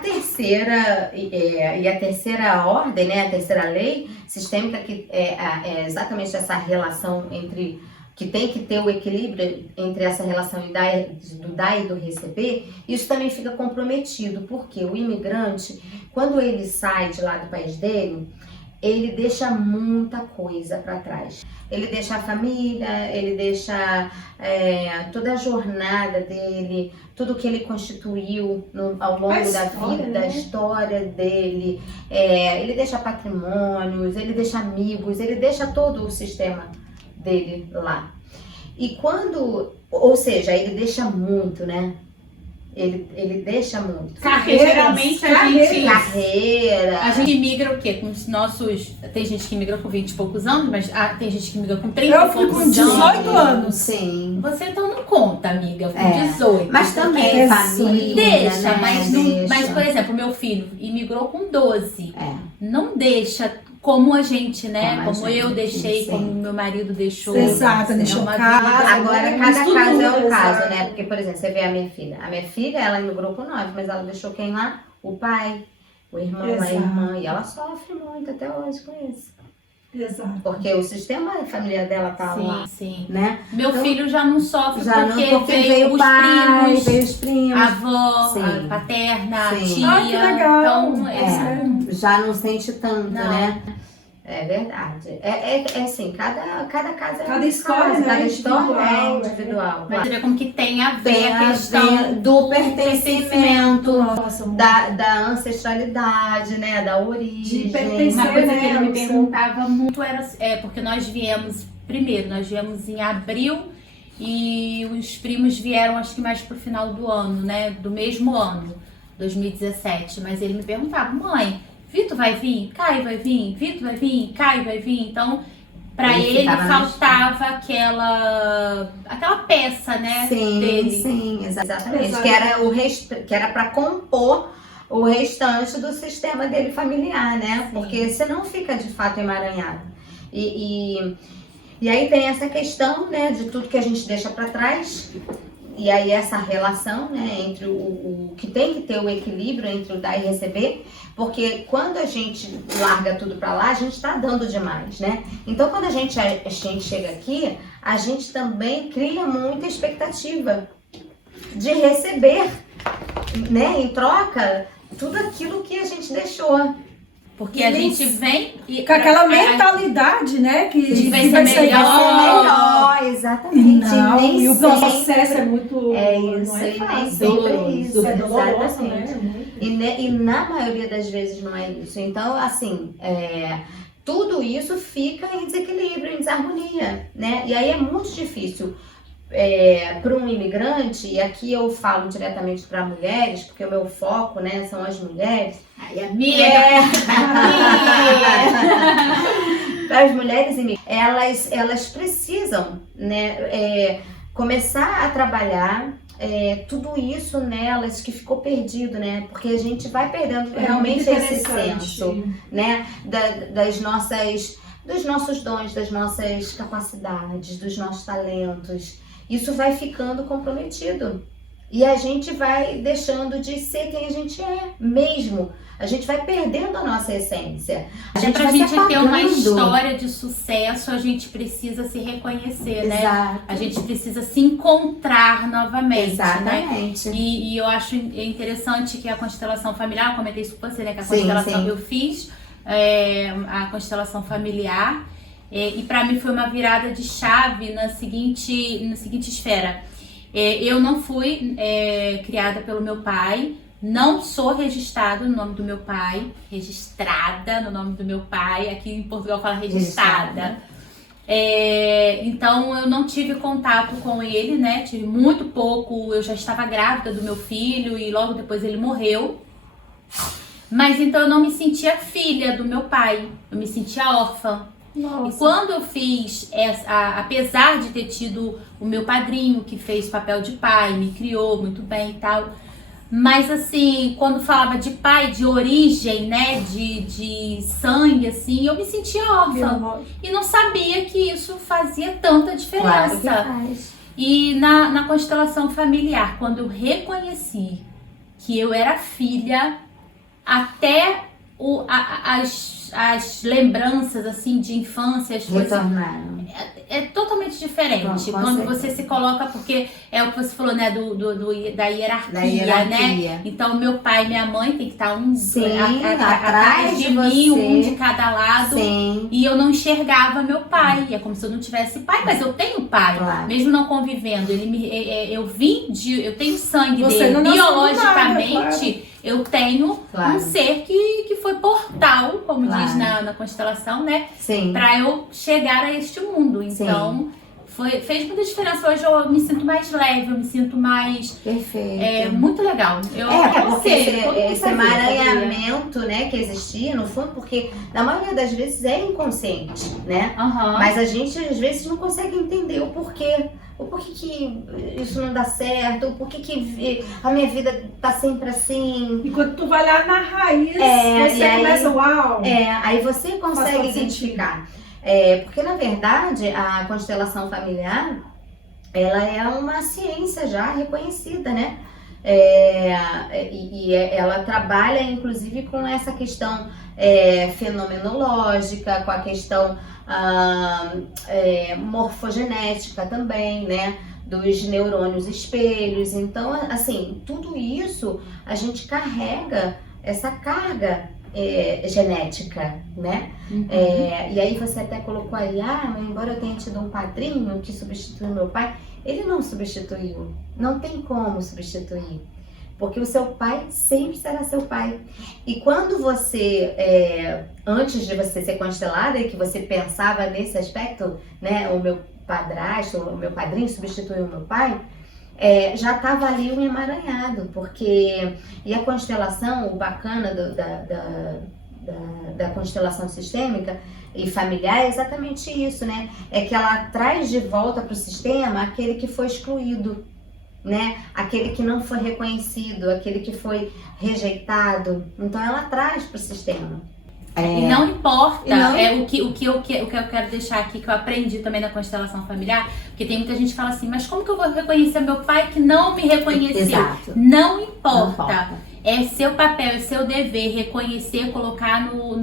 terceira ordem, né? A terceira lei sistêmica, que é exatamente essa relação entre que tem que ter o equilíbrio entre essa relação do dar e do receber, isso também fica comprometido, porque o imigrante, quando ele sai de lá do país dele, ele deixa muita coisa para trás. Ele deixa a família, ele deixa toda a jornada dele, tudo que ele constituiu ao longo da vida, né? da história dele. Ele deixa patrimônios, ele deixa amigos, ele deixa todo o sistema dele lá. E ou seja, ele deixa muito, né? Ele deixa muito. Geralmente a gente migra o quê? Com os nossos. Tem gente que migra com 20 e poucos anos, mas tem gente que migra com 30 Eu e fui poucos com 18 anos. anos. Sim. Você então não conta, amiga, com 18. Mas também porque família, deixa, né? mas, por exemplo, meu filho imigrou com 12. É. Não deixa como a gente, né? Como a Como gente, eu deixei, sim. como meu marido deixou. Exato, É deixou uma casa. vida. Agora, cada Isso caso tudo, é um caso, exato. né? Porque, por exemplo, você vê a minha filha. A minha filha, ela imigrou com 9, mas ela deixou quem lá? O pai, o irmão, a Exato. irmã. E ela sofre muito até hoje com isso. Exato. Porque o sistema familiar dela tá lá, Sim. né? Meu Então, filho já não sofre Já porque, não, porque veio o os pai, primos, veio os primos. a avó, Sim. a paterna, a Sim. tia. Ah, que legal. Então, Já não sente tanto, Não. né? É verdade. É assim, cada caso é Cada um história, caso, né? cada história é Individual, individual. Mas você vê como que tem a ver Tem a questão do pertencimento, Nossa, muito. da ancestralidade, né? Da origem. De pertencer. Uma coisa que né, ele me o seu- perguntava muito era porque nós viemos em abril e os primos vieram acho que mais pro final do ano, né? Do mesmo ano, 2017. Mas ele me perguntava, mãe, Vitor vai vir? Caio vai vir? Vitor vai vir? Caio vai vir? Então, pra Ele ele ficava faltava aquela peça, né? dele. Sim, exatamente. Exato. Que era para compor o restante do sistema dele familiar, né? Sim. Porque senão fica de fato emaranhado. E aí tem essa questão, né, de tudo que a gente deixa para trás. E aí essa relação, né, entre o que tem que ter o equilíbrio entre o dar e receber, porque quando a gente larga tudo para lá, a gente está dando demais, né? Então quando a gente chega aqui, a gente também cria muita expectativa de receber, né, em troca, tudo aquilo que a gente deixou. Porque a gente vem e Com aquela mentalidade, né? Que vai ser vai melhor. Exatamente. Não, Nem e o sempre- processo é muito. É isso, não é e nem fácil. sempre é isso. É doloroso, Exatamente. né? Muito. E na maioria das vezes não é isso. Então, assim, tudo isso fica em desequilíbrio, em desarmonia, né? E aí é muito difícil para um imigrante, e aqui eu falo diretamente para mulheres, porque o meu foco, né, são as mulheres. Ai, amiga, Para as mulheres imigrantes, elas precisam, né, começar a trabalhar tudo isso nelas que ficou perdido, né? Porque a gente vai perdendo realmente muito esse interessante. senso, né? Dos nossos dons, das nossas capacidades, dos nossos talentos. Isso vai ficando comprometido E a gente vai deixando de ser quem a gente é mesmo. A gente vai perdendo a nossa essência. Até pra vai se gente ter uma apagando. história de sucesso, a gente precisa se reconhecer, né? Exato. A gente precisa se encontrar novamente, né? Exatamente. E eu acho interessante que a constelação familiar, eu comentei isso com você, né? Que a Sim, constelação sim. que eu fiz, a constelação familiar, e pra mim foi uma virada de chave na seguinte esfera. Eu não fui criada pelo meu pai, não sou registrada no nome do meu pai, registrada no nome do meu pai, aqui em Portugal fala registrada. Então eu não tive contato com ele, né? Tive muito pouco, eu já estava grávida do meu filho e logo depois ele morreu. Mas então eu não me sentia filha do meu pai, eu me sentia órfã. Nossa. E quando eu fiz apesar de ter tido o meu padrinho que fez papel de pai, me criou muito bem e tal, mas assim, quando falava de pai, de origem, né, de sangue, assim, eu me sentia órfã. E não sabia que isso fazia tanta diferença. Claro que faz. E na constelação familiar, quando eu reconheci que eu era filha, até as lembranças assim de infância, as coisas Retornaram. é totalmente diferente Com quando certeza. você se coloca, porque é o que você falou, né, da hierarquia, Da hierarquia. né? Então meu pai e minha mãe tem que estar Sim, atrás de mim, você. um de cada lado. Sim. E eu não enxergava meu pai, é como se eu não tivesse pai, mas eu tenho pai, Claro. mesmo não convivendo. Eu tenho sangue Você dele, não nasceu do biologicamente. nada, Eu tenho Claro. um ser que foi portal, como Claro. diz na constelação, né? Sim. Pra eu chegar a este mundo. Então, fez muita diferença. Hoje eu me sinto mais leve, eu me sinto mais... Perfeito. muito legal. Porque esse sabia. emaranhamento, né, que existia, no fundo, porque na maioria das vezes é inconsciente, né? Aham. Mas a gente, às vezes, não consegue entender o porquê. O porquê que isso não dá certo, o porquê que a minha vida tá sempre assim. E quando tu vai lá na raiz, E você aí- começa, uau! Aí você consegue todo identificar. Porque, na verdade, a constelação familiar, ela é uma ciência já reconhecida, né? Ela trabalha, inclusive, com essa questão fenomenológica, com a questão morfogenética também, né? Dos neurônios espelhos. Então, assim, tudo isso a gente carrega essa carga genética, né? Uhum. E aí você até colocou aí, mas embora eu tenha tido um padrinho que substituiu meu pai, ele não substituiu, não tem como substituir, porque o seu pai sempre será seu pai. E quando você, antes de você ser constelada e que você pensava nesse aspecto, né, o meu padrasto, o meu padrinho substituiu o meu pai, já estava ali um emaranhado, porque e a constelação, o bacana da constelação sistêmica e familiar é exatamente isso, né? É que ela traz de volta para o sistema aquele que foi excluído, né? Aquele que não foi reconhecido, aquele que foi rejeitado. Então ela traz para o sistema. E não importa, E não- o que eu quero deixar aqui, que eu aprendi também na constelação familiar, porque tem muita gente que fala assim, mas como que eu vou reconhecer meu pai que não me reconheceu? Exato. Não importa. Não importa. É seu papel, é seu dever reconhecer, colocar no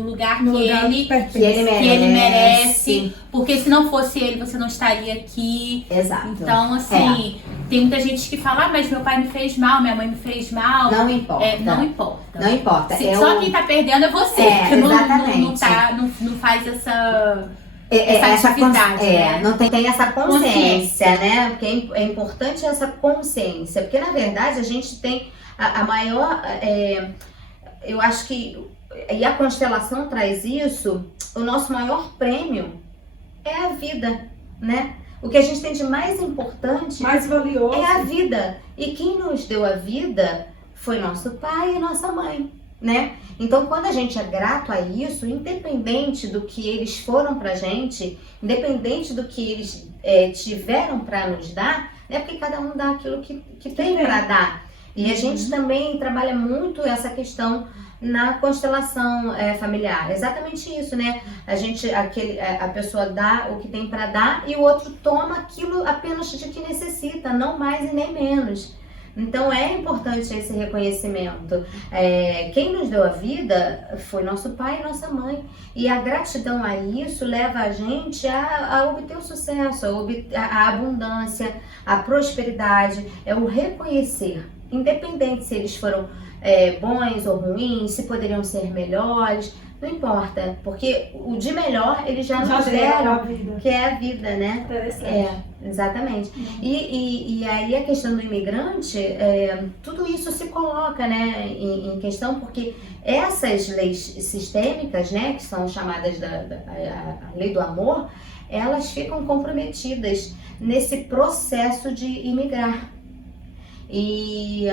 lugar No que lugar ele pertence. Que ele merece, porque se não fosse ele, você não estaria aqui. Exato. Então, assim, tem muita gente que fala, mas meu pai me fez mal, minha mãe me fez mal. Não importa. Não importa. Não importa. Só quem tá perdendo é você, que não faz essa atividade, não tem essa consciência, né? Porque é importante essa consciência, porque na verdade a gente tem a maior, eu acho que, e a constelação traz isso, o nosso maior prêmio é a vida, né? O que a gente tem de mais importante Mais valioso. é a vida. E quem nos deu a vida foi nosso pai e nossa mãe, né? Então, quando a gente é grato a isso, independente do que eles foram pra gente, independente do que eles tiveram pra nos dar, né? Porque cada um dá aquilo que tem pra dar. E a gente também trabalha muito essa questão na constelação familiar. Exatamente isso, né? A pessoa dá o que tem pra dar e o outro toma aquilo apenas de que necessita, não mais e nem menos. Então é importante esse reconhecimento. Quem nos deu a vida foi nosso pai e nossa mãe. E a gratidão a isso leva a gente a obter o sucesso, a abundância, a prosperidade. É o reconhecer, independente se eles foram bons ou ruins, se poderiam ser melhores. Não importa, porque o de melhor eles já nos deram, que é a vida, né? Interessante. Exatamente. E aí a questão do imigrante, tudo isso se coloca, né, em questão, porque essas leis sistêmicas, né, que são chamadas a lei do amor, elas ficam comprometidas nesse processo de imigrar. E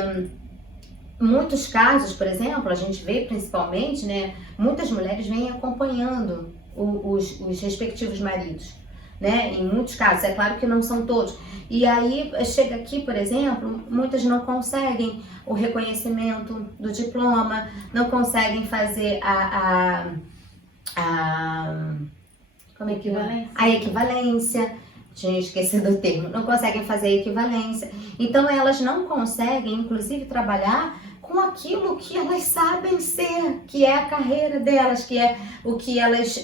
muitos casos, por exemplo, a gente vê principalmente, né, muitas mulheres vêm acompanhando os respectivos maridos, né, em muitos casos, é claro que não são todos. E aí chega aqui, por exemplo, muitas não conseguem o reconhecimento do diploma, não conseguem fazer a equivalência. Tinha esquecido o termo, não conseguem fazer a equivalência. Então elas não conseguem, inclusive, trabalhar com aquilo que elas sabem ser, que é a carreira delas, que é o que elas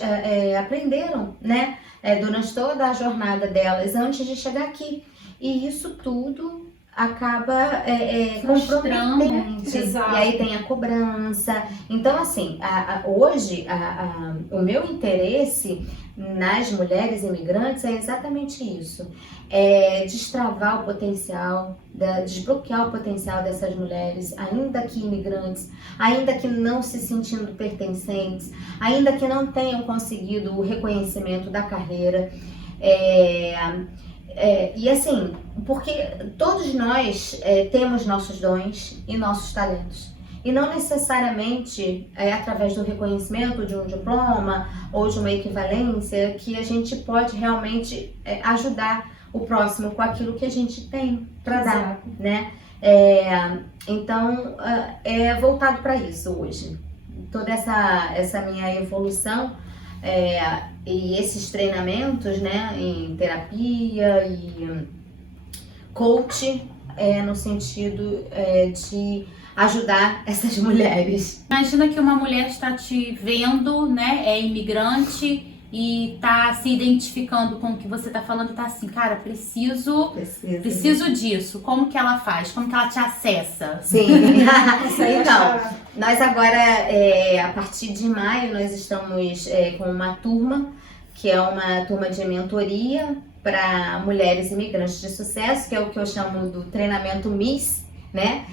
aprenderam, né? Durante toda a jornada delas, antes de chegar aqui. E isso tudo acaba comprometendo. E aí tem a cobrança. Então, assim, hoje, o meu interesse nas mulheres imigrantes é exatamente isso. É destravar o potencial, desbloquear o potencial dessas mulheres, ainda que imigrantes, ainda que não se sentindo pertencentes, ainda que não tenham conseguido o reconhecimento da carreira. E assim, porque todos nós temos nossos dons e nossos talentos. E não necessariamente através do reconhecimento de um diploma ou de uma equivalência que a gente pode realmente ajudar o próximo com aquilo que a gente tem para dar, né? Então, é voltado para isso hoje. Toda essa minha evolução e esses treinamentos, né, em terapia e coach, no sentido de ajudar essas mulheres. Imagina que uma mulher está te vendo, né, é imigrante e tá se identificando com o que você tá falando e tá assim, cara, preciso disso. Como que ela faz? Como que ela te acessa? Sim. Então, nós agora, a partir de maio, nós estamos com uma turma, que é uma turma de mentoria para mulheres imigrantes de sucesso, que é o que eu chamo do treinamento Miss, né?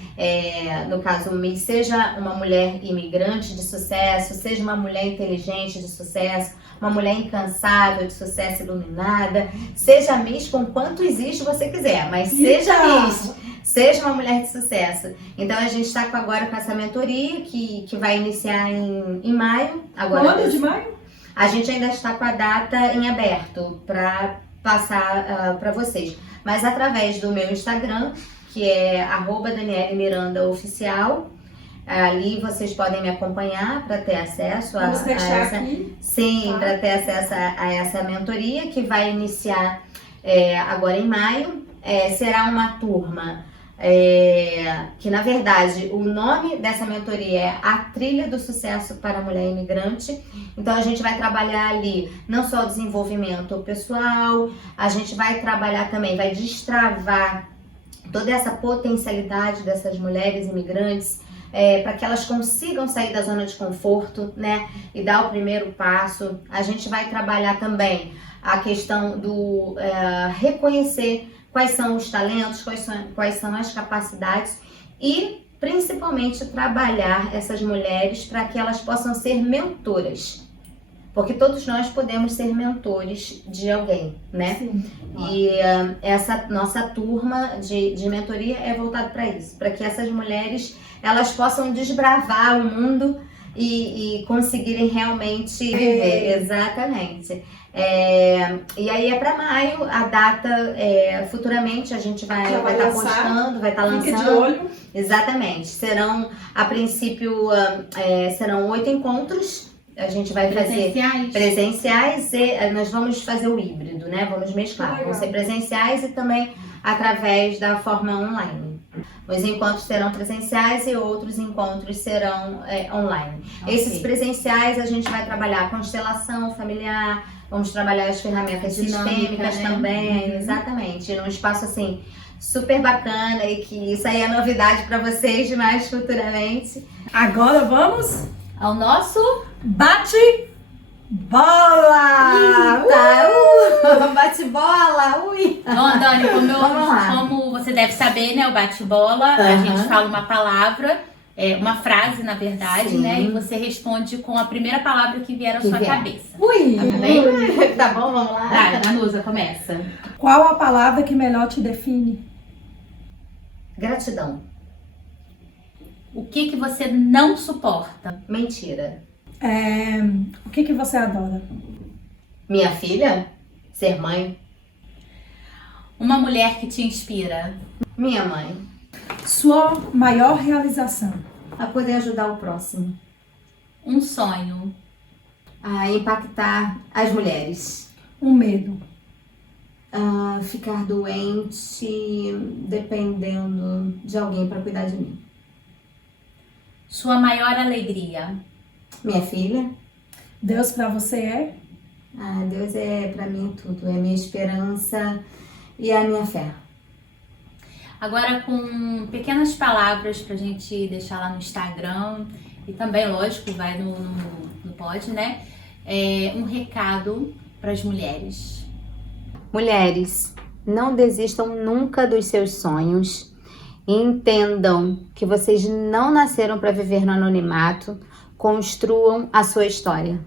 No caso, Miss, seja uma mulher imigrante de sucesso, seja uma mulher inteligente de sucesso, uma mulher incansável de sucesso, iluminada, seja Miss com quantos is você quiser, mas seja Miss, seja uma mulher de sucesso. Então a gente está agora com essa mentoria que vai iniciar em maio. Quando de maio? A gente ainda está com a data em aberto para passar para vocês, mas através do meu Instagram, que é @DanieleMirandaOficial. Ali vocês podem me acompanhar para ter acesso Vamos deixar aqui. Sim, tá. Para ter acesso a essa mentoria que vai iniciar agora em maio. Será uma turma que, na verdade, o nome dessa mentoria é A Trilha do Sucesso para a Mulher Imigrante. Então a gente vai trabalhar ali não só o desenvolvimento pessoal, a gente vai trabalhar também, vai destravar toda essa potencialidade dessas mulheres imigrantes, para que elas consigam sair da zona de conforto, né, e dar o primeiro passo. A gente vai trabalhar também a questão do reconhecer quais são os talentos, quais são as capacidades e principalmente trabalhar essas mulheres para que elas possam ser mentoras. Porque todos nós podemos ser mentores de alguém, né? Sim. E essa nossa turma de mentoria é voltada para isso, para que essas mulheres elas possam desbravar o mundo e conseguirem realmente viver. Exatamente. E aí é para maio, a data futuramente a gente vai estar postando, vai estar lançando. Fique de olho. Exatamente. Serão, a princípio, serão 8 encontros. A gente vai fazer presenciais e nós vamos fazer o híbrido, né? Vamos mesclar. Vão ser presenciais e também através da forma online. Os encontros serão presenciais e outros encontros serão online. Ok. Esses presenciais a gente vai trabalhar constelação familiar, vamos trabalhar as ferramentas Dinâmica, sistêmicas né? também, exatamente. Num espaço assim super bacana e que isso aí é novidade para vocês mais futuramente. Agora vamos Ao nosso bate bola! Bate-bola, ui! Bom, Dani, Vamos lá. como você deve saber, né, o bate-bola, a Aham. gente fala uma palavra, uma frase, na verdade, Sim. né, e você responde com a primeira palavra que vier à Que sua vier. cabeça. Ui! Tá bem? Tá bom, vamos lá? Vai, Danusa, começa. Qual a palavra que melhor te define? Gratidão. O que que você não suporta? Mentira. O que você adora? Minha filha? Ser mãe? Uma mulher que te inspira? Minha mãe. Sua maior realização? A poder ajudar o próximo. Um sonho? A impactar as mulheres. Um medo? A ficar doente dependendo de alguém para cuidar de mim. Sua maior alegria? Minha filha? Deus pra você é? Deus é para mim tudo. É a minha esperança e a minha fé. Agora com pequenas palavras pra gente deixar lá no Instagram e também, lógico, vai no pod, né? Um recado pras mulheres. Mulheres, não desistam nunca dos seus sonhos. Entendam que vocês não nasceram para viver no anonimato. Construam a sua história.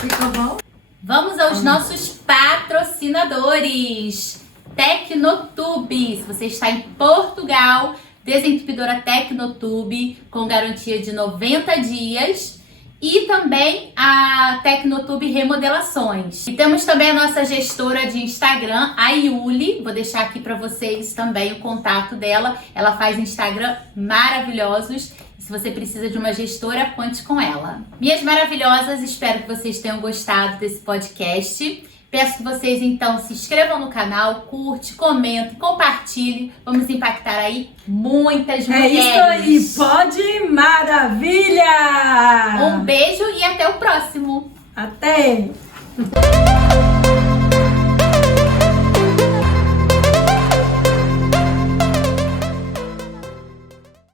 Ficou bom? Vamos aos nossos patrocinadores. Tecnotube. Se você está em Portugal, desentupidora Tecnotube com garantia de 90 dias. E também a Tecnotube Remodelações. E temos também a nossa gestora de Instagram, a Yuli. Vou deixar aqui para vocês também o contato dela. Ela faz Instagram maravilhosos. Se você precisa de uma gestora, conte com ela. Minhas maravilhosas, espero que vocês tenham gostado desse podcast. Peço que vocês, então, se inscrevam no canal, curte, comente, compartilhe. Vamos impactar aí muitas mulheres. É isso aí, pode maravilha! Um beijo e até o próximo. Até!